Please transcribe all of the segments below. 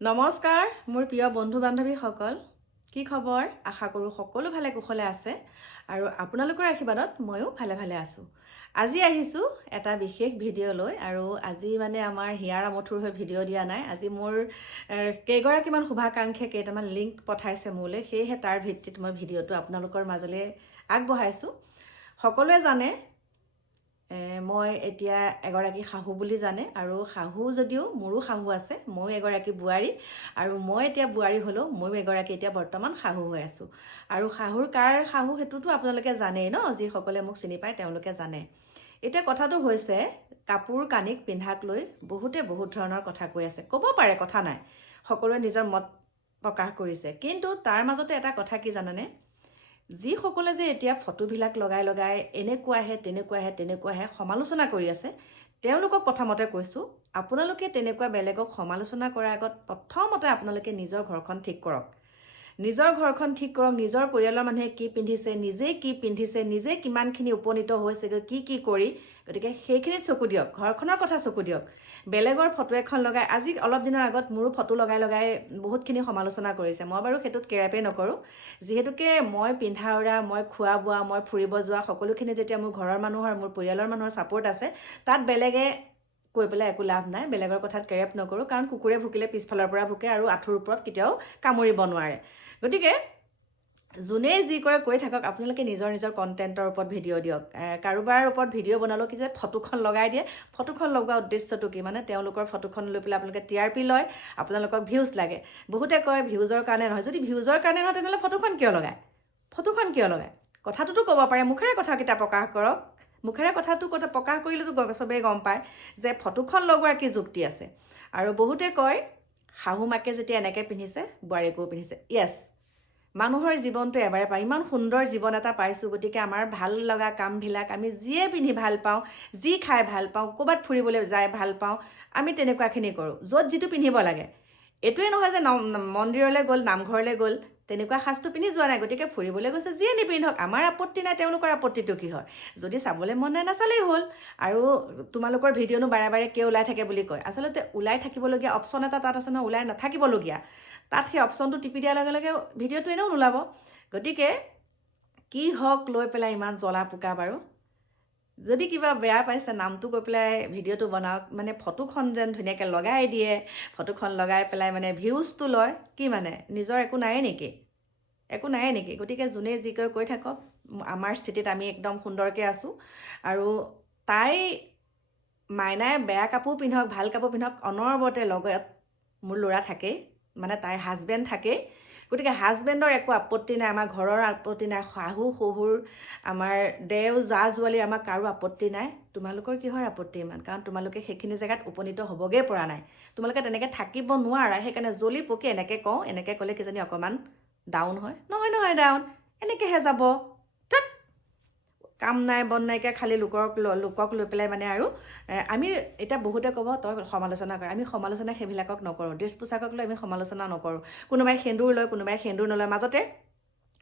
নমস্কাৰ মোৰ প্ৰিয় বন্ধু বান্ধৱীসকল কি খবৰ আশা কৰোঁ সকলো ভালে কুশলে আছে আৰু আপোনালোকৰ আশীৰ্বাদত ময়ো ভালে আছোঁ আজি আহিছোঁ এটা বিশেষ ভিডিঅ' লৈ আৰু আজি মানে আমাৰ হিয়াৰ আমঠুৰ হৈ ভিডিঅ' দিয়া নাই আজি মোৰ কেইগৰাকীমান শুভাকাংক্ষীয়ে কেইটামান লিংক পঠাইছে মোলৈ সেয়েহে তাৰ ভিত্তিত মই ভিডিঅ'টো আপোনালোকৰ মাজলৈ আগবঢ়াইছোঁ সকলোৱে জানে মই এতিয়া এগৰাকী শাহু বুলি জানে আৰু শাহু যদিও মোৰো শাহু আছে ময়ো এগৰাকী বোৱাৰী আৰু মই এতিয়া বোৱাৰী হ'লেও ময়ো এগৰাকী এতিয়া বৰ্তমান শাহু হৈ আছোঁ আৰু শাহুৰ কাৰ শাহু সেইটোতো আপোনালোকে জানেই ন যিসকলে মোক চিনি পায় তেওঁলোকে জানে এতিয়া কথাটো হৈছে কাপোৰ কানিক পিন্ধাক লৈ বহুতে বহুত ধৰণৰ কথা কৈ আছে ক'ব পাৰে কথা নাই সকলোৱে নিজৰ মত প্ৰকাশ কৰিছে কিন্তু তাৰ মাজতে এটা কথা কি জানানে যিসকলে যে এতিয়া ফটোবিলাক লগাই তেনেকুৱাহে সমালোচনা কৰি আছে তেওঁলোকক প্ৰথমতে কৈছোঁ আপোনালোকে তেনেকুৱা বেলেগক সমালোচনা কৰাৰ আগত প্ৰথমতে আপোনালোকে নিজৰ ঘৰখন ঠিক কৰক নিজৰ পৰিয়ালৰ মানুহে কি পিন্ধিছে নিজে কিমানখিনি উপনীত হৈছেগৈ কি কৰি গতিকে সেইখিনিত চকু দিয়ক ঘৰখনৰ কথা চকু দিয়ক বেলেগৰ ফটো এখন লগাই আজি অলপ দিনৰ আগত মোৰো ফটো লগাই বহুতখিনি সমালোচনা কৰিছে মই বাৰু সেইটোত কেৰেপে নকৰোঁ যিহেতুকে মই পিন্ধা উৰা মই খোৱা বোৱা মই ফুৰিব যোৱা সকলোখিনি যেতিয়া মোৰ ঘৰৰ মানুহৰ মোৰ পৰিয়ালৰ মানুহৰ ছাপোৰ্ট আছে তাত বেলেগে কৈ পেলাই একো লাভ নাই বেলেগৰ কথাত কেৰেপ নকৰোঁ কাৰণ কুকুৰে ভুকিলে পিছফালৰ পৰা ভুকে আৰু আঁঠুৰ ওপৰত কেতিয়াও কামুৰিব নোৱাৰে গতিকে যোনে যি কৰে কৈ থাকক আপোনালোকে নিজৰ কণ্টেণ্টৰ ওপৰত ভিডিঅ' দিয়ক কাৰোবাৰ ওপৰত ভিডিঅ' বনালেও কি যে ফটোখন লগাই দিয়ে ফটোখন লগোৱা উদ্দেশ্যটো কি মানে তেওঁলোকৰ ফটোখন লৈ পেলাই আপোনালোকে TRP লয় আপোনালোকক ভিউজ লাগে বহুতে কয় ভিউজৰ কাৰণে নহয় যদি ভিউজৰ কাৰণে নহয় তেনেহ'লে ফটোখন কিয় লগায় কথাটোতো ক'ব পাৰে মুখেৰে কথাকেইটা প্ৰকাশ কৰক মুখেৰে কথাটো প্ৰকাশ কৰিলেতো চবেই গম পায় যে ফটোখন লগোৱাৰ কি যুক্তি আছে আৰু বহুতে কয় শাহু মাকে যেতিয়া এনেকৈ পিন্ধিছে বোৱাৰীকো পিন্ধিছে য়েছ মানুহৰ জীৱনটো এবাৰে পায় ইমান সুন্দৰ জীৱন এটা পাইছোঁ গতিকে আমাৰ ভাল লগা কামবিলাক আমি যিয়ে পিন্ধি ভাল পাওঁ যি খাই ভাল পাওঁ ক'ৰবাত ফুৰিবলৈ যাই ভাল পাওঁ আমি তেনেকুৱাখিনি কৰোঁ য'ত যিটো পিন্ধিব লাগে এইটোৱে নহয় যে মন্দিৰলৈ গ'ল নামঘৰলৈ গ'ল তেনেকুৱা সাজটো পিন্ধি যোৱা নাই গতিকে ফুৰিবলৈ গৈছে যিয়ে নিপিন্ধক আমাৰ আপত্তি নাই তেওঁলোকৰ আপত্তিটো কিহৰ যদি চাবলৈ মন নাই নাচালেই হ'ল আৰু তোমালোকৰ ভিডিঅ'নো বাৰে কিয় ওলাই থাকে বুলি কয় আচলতে ওলাই থাকিবলগীয়া অপশ্যন এটা তাত আছে নহয় ওলাই নাথাকিবলগীয়া তাত সেই অপশ্যনটো টিপি দিয়াৰ লগে লগে ভিডিঅ'টো এনেও নোলাব গতিকে কি হওক লৈ পেলাই ইমান জ্বলা পোকা বাৰু যদি কিবা বেয়া পাইছে নামটো কৈ পেলাই ভিডিঅ'টো বনাওক মানে ফটোখন যেন ধুনীয়াকৈ লগাই দিয়ে ফটোখন লগাই পেলাই মানে ভিউজটো লয় কি মানে নিজৰ একো নায়ে নেকি গতিকে যোনে যি কৈ থাকক আমাৰ স্থিতিত আমি একদম সুন্দৰকৈ আছোঁ আৰু তাই মাইনাই বেয়া কাপোৰ পিন্ধক ভাল কাপোৰ পিন্ধক অনবৰতে লগত মোৰ ল'ৰা থাকেই মানে তাইৰ হাজবেণ্ড থাকেই গতিকে হাজবেণ্ডৰ একো আপত্তি নাই আমাৰ ঘৰৰ আপত্তি নাই শাহু শহুৰ আমাৰ দেও জা জোৱালীৰ আমাৰ কাৰো আপত্তি নাই তোমালোকৰ কিহৰ আপত্তি ইমান কাৰণ তোমালোকে সেইখিনি জেগাত উপনীত হ'বগৈ পৰা নাই তোমালোকে তেনেকৈ থাকিব নোৱাৰা সেইকাৰণে জ্বলি পকি এনেকৈ কওঁ এনেকৈ ক'লে কিজানি অকণমান ডাউন হয় নহয় ডাউন এনেকৈহে যাব কাম নাই বন নাইকিয়া খালি লোকক লৈ পেলাই মানে আৰু আমি এতিয়া বহুতে ক'ব তই সমালোচনা কৰ আমি সমালোচনা সেইবিলাকক নকৰোঁ ড্ৰেছ পোছাকক লৈ আমি সমালোচনা নকৰোঁ কোনোবাই সেন্দুৰ লয় কোনোবাই সেন্দুৰ নলয় মাজতে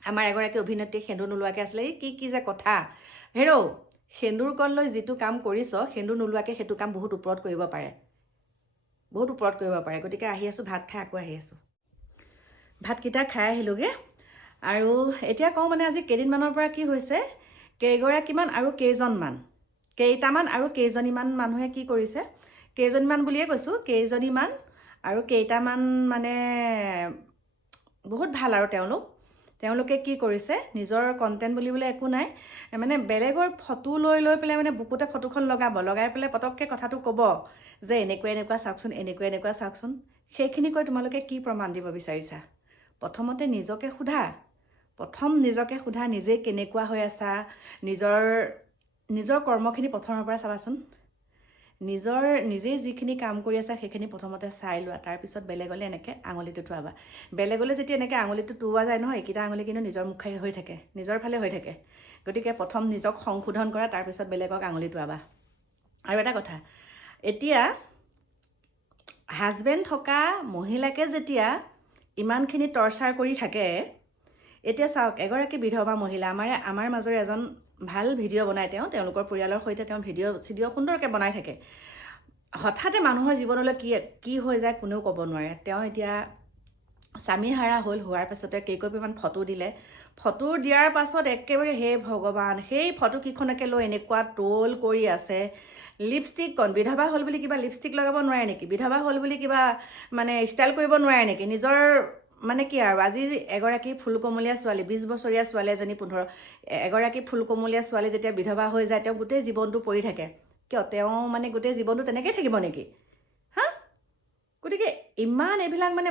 আমাৰ এগৰাকী অভিনেত্ৰী সেন্দুৰ নোলোৱাকৈ আছিলে এই কি যে কথা হেৰৌ সেন্দুৰকণ লৈ যিটো কাম কৰিছ সেন্দুৰ নোলোৱাকৈ সেইটো কাম বহুত ওপৰত কৰিব পাৰে গতিকে আহি আছোঁ ভাত খাই আকৌ আহি আছোঁ ভাতকেইটা খাই আহিলোঁগৈ আৰু এতিয়া কওঁ মানে আজি কেইদিনমানৰ পৰা কি হৈছে কেইটামান আৰু কেইজনীমান মানুহে কি কৰিছে কেইজনীমান বুলিয়ে কৈছোঁ কেইজনীমান আৰু কেইটামান মানে বহুত ভাল আৰু তেওঁলোকে কি কৰিছে নিজৰ কণ্টেণ্ট বুলিবলৈ একো নাই মানে বেলেগৰ ফটো লৈ পেলাই মানে বুকুতে ফটোখন লগাই পেলাই পটককৈ কথাটো ক'ব যে এনেকুৱা চাওকচোন সেইখিনি কৈ তোমালোকে কি প্ৰমাণ দিব বিচাৰিছা প্ৰথমতে নিজকে সোধা নিজে কেনেকুৱা হৈ আছা নিজৰ কৰ্মখিনি প্ৰথমৰ পৰা চাবাচোন নিজে যিখিনি কাম কৰি আছা সেইখিনি প্ৰথমতে চাই লোৱা তাৰপিছত বেলেগলৈ এনেকৈ আঙুলিটো টোৱাবা বেলেগলৈ যেতিয়া এনেকৈ আঙুলিটো টোৱা যায় নহয় এইকেইটা আঙুলি কিন্তু নিজৰ মুখে হৈ থাকে নিজৰ ফালে হৈ থাকে গতিকে প্ৰথম নিজক সংশোধন কৰা তাৰপিছত বেলেগক আঙুলি টোৱাবা আৰু এটা কথা এতিয়া হাজবেণ্ড থকা মহিলাকে যেতিয়া ইমানখিনি টৰ্চাৰ কৰি থাকে এতিয়া চাওক এগৰাকী বিধৱা মহিলা আমাৰ মাজৰে এজন ভাল ভিডিঅ' বনাই তেওঁলোকৰ পৰিয়ালৰ সৈতে তেওঁ ভিডিঅ' সুন্দৰকৈ বনাই থাকে হঠাতে মানুহৰ জীৱনলৈ কি হৈ যায় কোনেও ক'ব নোৱাৰে। তেওঁ এতিয়া স্বামী হাৰা হোৱাৰ পাছতে কেইকপিমান ফটো দিলে। ফটো দিয়াৰ পাছত একেবাৰে হে ভগৱান, সেই ফটোকেইখনকে লৈ এনেকুৱা ট্ৰল কৰি আছে। লিপষ্টিকখন বিধৱা হ'ল বুলি কিবা লিপষ্টিক লগাব নোৱাৰে নেকি? বিধৱা হ'ল বুলি কিবা মানে ষ্টাইল কৰিব নোৱাৰে নেকি? নিজৰ মানে কি আৰু, আজি এগৰাকী ফুলকমলীয়া ছোৱালী, 20 বছৰীয়া ছোৱালী এজনী, এগৰাকী ফুলকমলীয়া ছোৱালী যেতিয়া বিধৱা হৈ যায়, তেওঁ গোটেই জীৱনটো পৰি থাকে। কিয় তেওঁ মানে গোটেই জীৱনটো তেনেকেই থাকিব নেকি? হা? গতিকে ইমান এইবিলাক মানে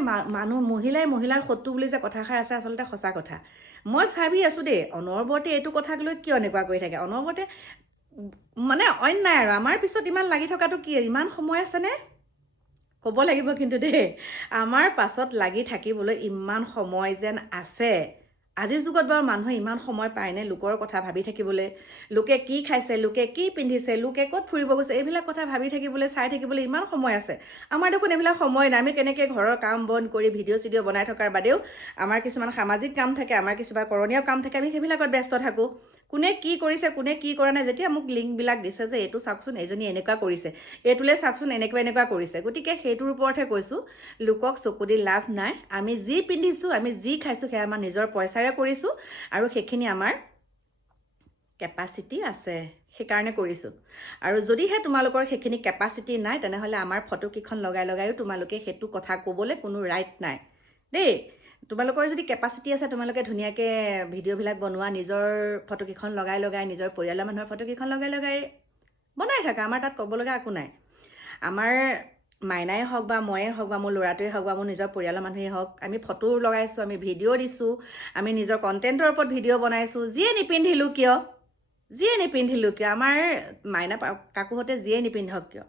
মহিলাই মহিলাৰ শত্ৰু বুলি যে কথাষাৰ আছে, আচলতে সঁচা কথা। মই ভাবি আছোঁ দেই, অনবৰতে এইটো কথাক লৈ কিয় এনেকুৱা কৰি থাকে? অনবৰতে মানে অইন নাই আৰু, আমাৰ পিছত ইমান লাগি থকাটো কি? ইমান সময় আছেনে? ক'ব লাগিব কিন্তু দেই, আমাৰ পাছত লাগি থাকিবলৈ ইমান সময় যেন আছে। আজিৰ যুগত বাৰু মানুহে ইমান সময় পায়নে লোকৰ কথা ভাবি থাকিবলৈ? লোকে কি খাইছে, লোকে কি পিন্ধিছে, লোকে ক'ত ফুৰিব গৈছে, এইবিলাক কথা ভাবি থাকিবলৈ, চাই থাকিবলৈ ইমান সময় আছে। আমাৰ দেখোন এইবিলাক সময় নাই। আমি কেনেকৈ ঘৰৰ কাম বন কৰি ভিডিঅ' বনাই থকাৰ বাদেও আমাৰ কিছুমান সামাজিক কাম থাকে, আমাৰ কিছুমান কৰণীয় কাম থাকে, আমি সেইবিলাকত ব্যস্ত থাকোঁ। কোনে কি কৰিছে, কোনে কি কৰা নাই, যেতিয়া মোক লিংকবিলাক দিছে যে এইটো চাওকচোন, এইজনী এনেকুৱা কৰিছে, এইটোলৈ চাওকচোন এনেকুৱা কৰিছে, গতিকে সেইটোৰ ওপৰতহে কৈছোঁ, লোকক চকু দি লাভ নাই। আমি যি পিন্ধিছোঁ, আমি যি খাইছোঁ, সেয়া আমাৰ নিজৰ পইচাৰে কৰিছোঁ, আৰু সেইখিনি আমাৰ কেপাচিটি আছে, সেইকাৰণে কৰিছোঁ। আৰু যদিহে তোমালোকৰ সেইখিনি কেপাচিটি নাই, তেনেহ'লে আমাৰ ফটোকেইখন লগায়ো তোমালোকে সেইটো কথা ক'বলৈ কোনো ৰাইট নাই দেই। তোমালোকৰ যদি কেপাচিটি আছে, তোমালোকে ধুনীয়াকৈ ভিডিঅ'বিলাক বনোৱা, নিজৰ ফটোকেইখন লগাই নিজৰ পৰিয়ালৰ মানুহৰ ফটোকেইখন লগাই বনাই থাকা। আমাৰ তাত ক'ব লগা একো নাই। আমাৰ মাইনাই হওক বা ময়ে হওক বা মোৰ ল'ৰাটোৱে হওক বা মোৰ নিজৰ পৰিয়ালৰ মানুহেই হওক, আমি ফটো লগাইছোঁ, আমি ভিডিঅ' দিছোঁ, আমি নিজৰ কণ্টেণ্টৰ ওপৰত ভিডিঅ' বনাইছোঁ। যিয়ে নিপিন্ধিলোঁ কিয়, আমাৰ মাইনা কাকুহঁতে যিয়ে নিপিন্ধক কিয়,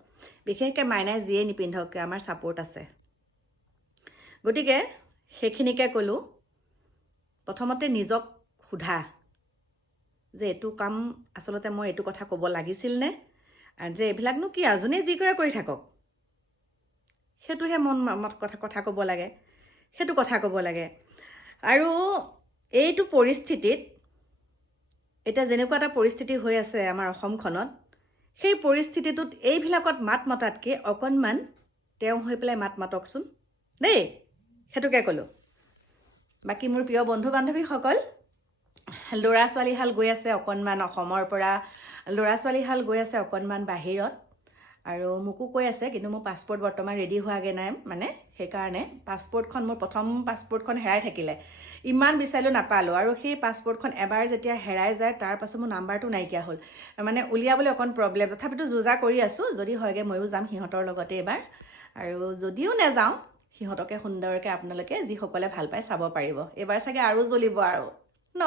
বিশেষকৈ মাইনাই যিয়ে নিপিন্ধক কিয়, আমাৰ ছাপোৰ্ট আছে। গতিকে সেইখিনিকে ক'লোঁ। প্ৰথমতে নিজক সোধা যে এইটো কাম আচলতে মই এইটো কথা ক'ব লাগিছিল নে? আৰু যে এইবিলাকনো কি আৰু, যোনে যি কৰে কৰি থাকক, সেইটোহে কথা ক'ব লাগে, সেইটো কথা ক'ব লাগে। আৰু এইটো পৰিস্থিতিত এতিয়া যেনেকুৱা এটা পৰিস্থিতি হৈ আছে আমাৰ অসমখনত, সেই পৰিস্থিতিটোত এইবিলাকত মাত মতাতকৈ অকণমান তেওঁ হৈ পেলাই মাত মাতকচোন দেই, সেইটোকে ক'লোঁ। বাকী মোৰ প্ৰিয় বন্ধু বান্ধৱীসকল, ল'ৰা ছোৱালীহাল গৈ আছে অকণমান অসমৰ পৰা, ল'ৰা ছোৱালীহাল গৈ আছে অকণমান বাহিৰত, আৰু মোকো কৈ আছে, কিন্তু মোৰ পাছপৰ্ট বৰ্তমান ৰেডি হোৱাগৈ নাই, মানে সেইকাৰণে পাছপৰ্টখন, মোৰ প্ৰথম পাছপৰ্টখন হেৰাই থাকিলে, ইমান বিচাৰিলোঁ নাপালোঁ। আৰু সেই পাছপৰ্টখন এবাৰ যেতিয়া হেৰাই যায়, তাৰ পাছত মোৰ নাম্বাৰটো নাইকিয়া হ'ল, মানে উলিয়াবলৈ অকণ প্ৰব্লেম। তথাপিতো যোজা কৰি আছোঁ, যদি হয়গৈ ময়ো যাম সিহঁতৰ লগতে এবাৰ, আৰু যদিও নাযাওঁ সিহঁতকে সুন্দৰকৈ আপোনালোকে যিসকলে ভাল পায় চাব পাৰিব। এইবাৰ চাগে আৰু জ্বলিব আৰু ন।